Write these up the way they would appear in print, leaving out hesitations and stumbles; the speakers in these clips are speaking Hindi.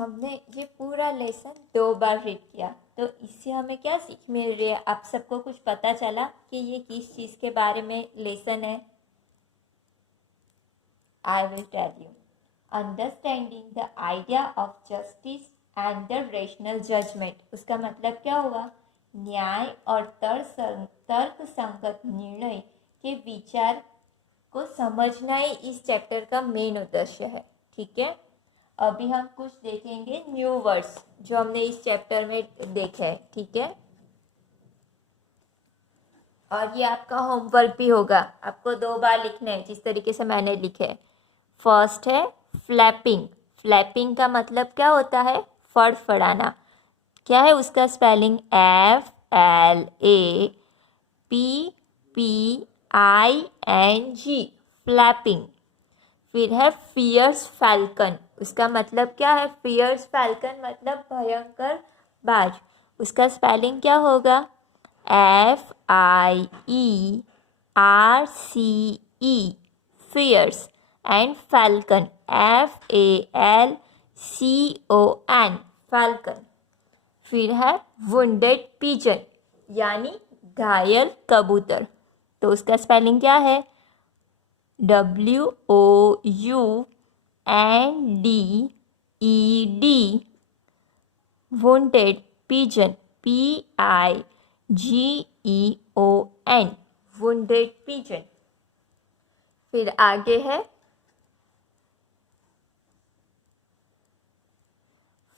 हमने ये पूरा लेसन 2 बार रीड किया, तो इससे हमें क्या सीख मिल रही है? आप सबको कुछ पता चला कि ये किस चीज़ के बारे में लेसन है? I will tell you. Understanding the idea of justice and the rational judgement. उसका मतलब क्या हुआ? न्याय और तर्क संगत निर्णय के विचार को समझना ही इस चैप्टर का मेन उद्देश्य है। ठीक है, अभी हम कुछ देखेंगे न्यू वर्ड्स जो हमने इस चैप्टर में देखे हैं। ठीक है, और ये आपका होमवर्क भी होगा, आपको 2 बार लिखना है जिस तरीके से मैंने लिखे। फर्स्ट है फ्लैपिंग। फ्लैपिंग का मतलब क्या होता है? फड़फड़ाना। क्या है उसका स्पेलिंग? FLAPPING, flapping. फिर है फियर्स फैल्कन। उसका मतलब क्या है? फियर्स फैल्कन मतलब भयंकर बाज। उसका स्पेलिंग क्या होगा? FIERCE, fierce. And falcon FALCON, falcon. फिर है वुंडेड पिजन यानी घायल कबूतर। तो उसका स्पेलिंग क्या है? WOUNDED, wounded pigeon, PIGEON, wounded pigeon। फिर आगे है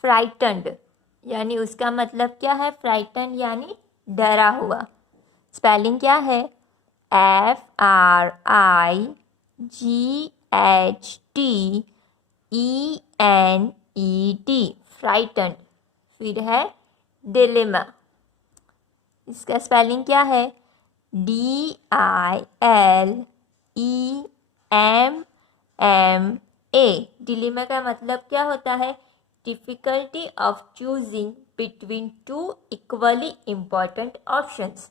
फ्राइटन्ड, यानी उसका मतलब क्या है? फ्राइटन्ड यानी डरा हुआ। स्पेलिंग क्या है? FRIGHTENED, frightened. फिर है डिलेमा। इसका स्पेलिंग क्या है? DILEMMA, डिलेमा का मतलब क्या होता है? Difficulty of choosing between 2 equally important options.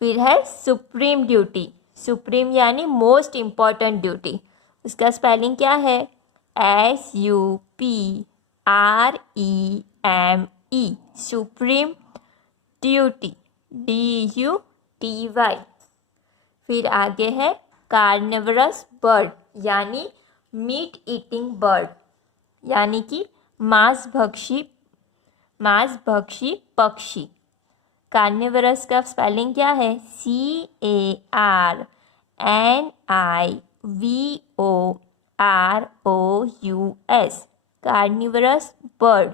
फिर है सुप्रीम ड्यूटी। सुप्रीम यानी मोस्ट इम्पॉर्टेंट ड्यूटी। उसका स्पेलिंग क्या है? SUPREME, supreme duty, DUTY। फिर आगे है कार्निवरस बर्ड यानी मीट ईटिंग बर्ड, यानी कि मांसभक्षी पक्षी। कार्निवरस का स्पेलिंग क्या है? CARNIVOROUS, carnivorous bird,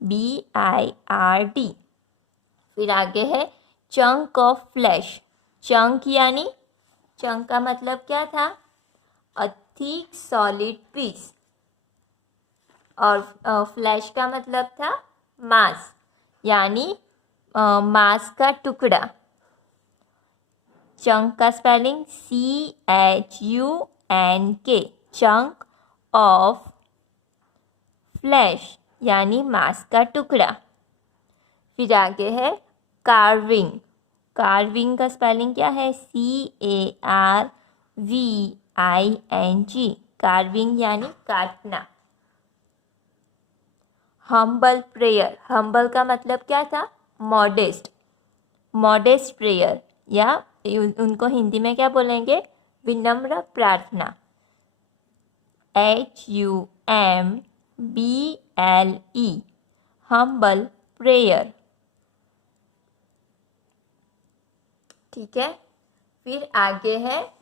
BIRD। फिर आगे है चंक ऑफ फ्लैश। चंक यानी, चंक का मतलब क्या था? A thick solid piece. और फ्लैश का मतलब था मांस, यानी मांस का टुकड़ा। चंक का spelling CHUNK, chunk of flash यानी मांस का टुकड़ा। फिर आगे है कार्विंग। कार्विंग का स्पेलिंग क्या है? CARVING, कार्विंग यानी काटना। Humble prayer. हम्बल का मतलब क्या था? मॉडेस्ट। मॉडेस्ट प्रेयर, या उनको हिंदी में क्या बोलेंगे? विनम्र प्रार्थना। HUMBLE, humble prayer. ठीक है, फिर आगे है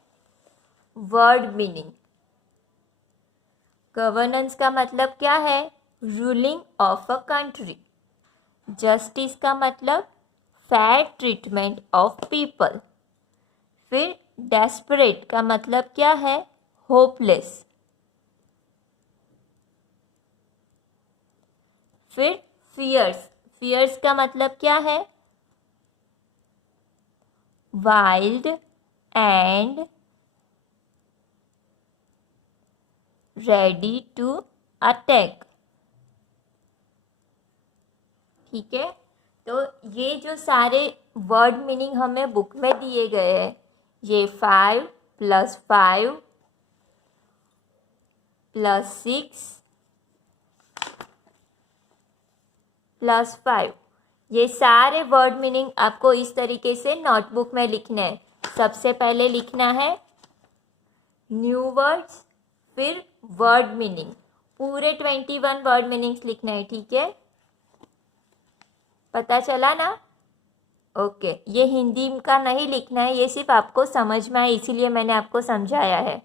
वर्ड मीनिंग। गवर्नेंस का मतलब क्या है? Ruling of a country. Justice का मतलब फेयर ट्रीटमेंट ऑफ पीपल। फिर डेस्परेट का मतलब क्या है? होपलेस। फिर फियर्स। फियर्स का मतलब क्या है? Wild and ready to attack. ठीक है, तो ये जो सारे वर्ड मीनिंग हमें बुक में दिए गए हैं, ये 5 + 5 + 6 प्लस 5। ये सारे वर्ड मीनिंग आपको इस तरीके से नोटबुक में लिखने हैं। सबसे पहले लिखना है न्यू वर्ड्स, फिर वर्ड मीनिंग, पूरे 21 वर्ड मीनिंग्स लिखना है, ठीक है? पता चला ना? ओके, ये हिंदी का नहीं लिखना है, ये सिर्फ आपको समझ में आए इसीलिए मैंने आपको समझाया है।